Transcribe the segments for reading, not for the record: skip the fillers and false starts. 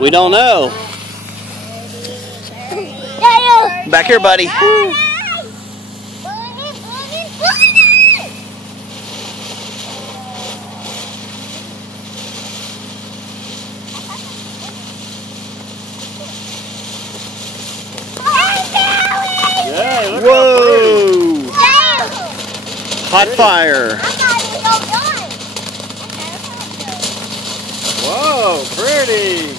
We don't know. Back here, buddy. Yeah, whoa! Hot fire. Whoa, pretty.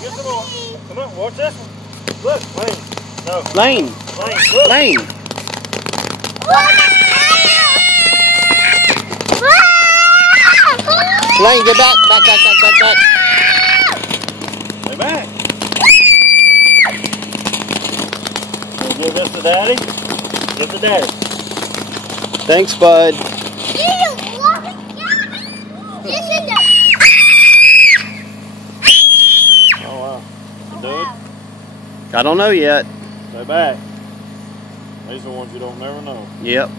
Get some more. Come on, watch this one. Look, Lane. No. Lane. Lane, look. Lane. Lane, get back. Back. Stay back. Wanna give this to Daddy? Give to Daddy. Thanks, bud. Oh, wow. You do it? I don't know yet. Stay back. These are the ones you don't never know. Yep.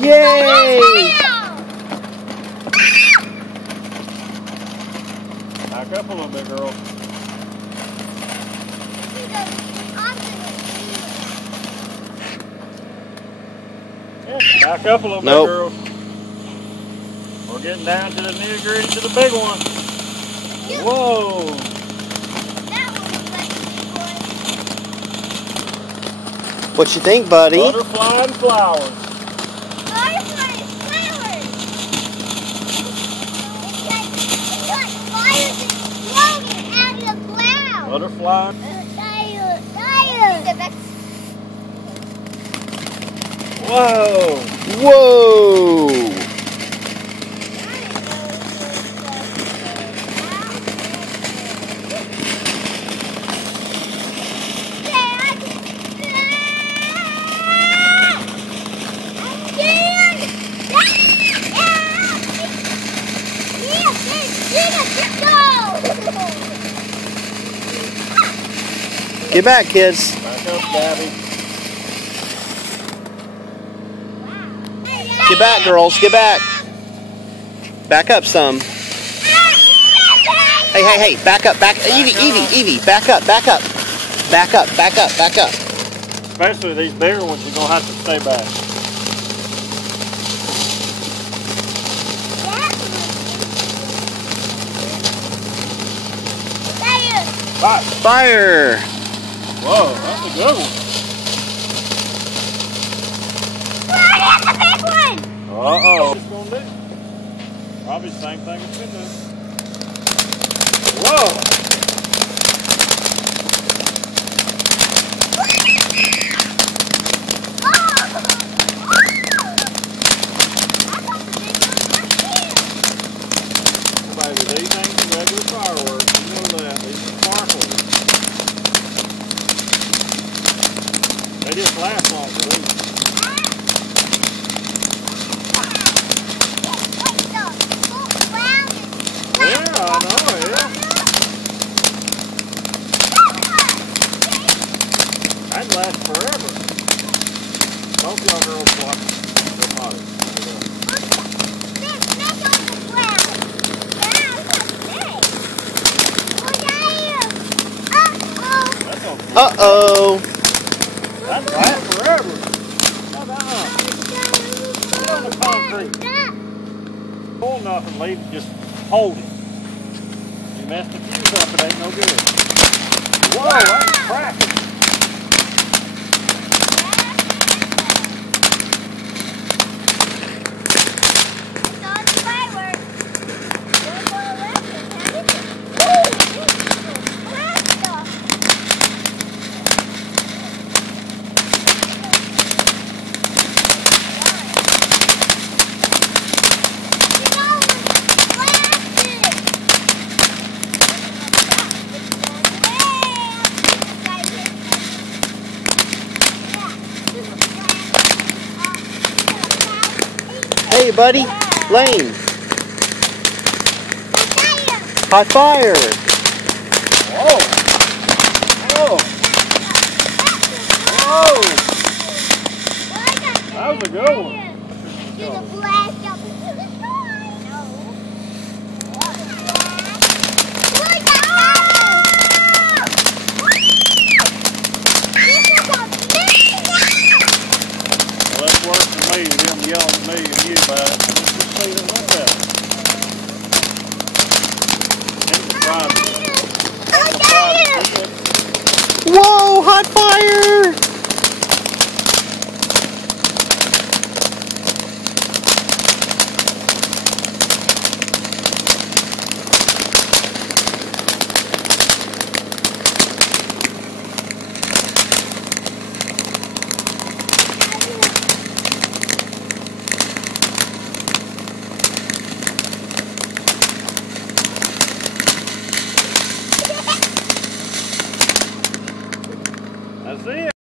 Yay! Back up a little bit, girl. Back up a little bit, girl. We're getting down to the nitty-gritty to the big one. Whoa! What you think, buddy? Butterfly and flowers. Butterfly and flowers. It's like fires exploding out of the clouds. Butterfly. Whoa! Whoa! Get back, kids. Back up, Gabby. Get back, girls. Get back. Back up some. Hey. Back up. Evie. Back up. Back up. Especially these bigger ones, you're going to have to stay back. Fire. Whoa, that's a good one. That's a big one. Uh-oh. What's it going to do? Probably the same thing it's been doing. Whoa. Baby, these ain't regular fireworks. You know that. These are sparklers. They just last long for these. Yeah, I know, yeah. That'd last forever. Both y'all girls watch the potty. Uh-oh. That'd last forever. Put on the concrete. Pull nothing, leave it, just hold it. You mess the fuse up, it ain't no good. Whoa, that's cracking. Hey, buddy. Lane. Fire. Hot fire. Whoa! Whoa! Whoa! That was a good one. Do the blast up into the sky. No. Look at that! This is amazing! Well, that's worse for me, him yelling at me and you about it. Let's just see them like that. Whoa, hot fire! That's it.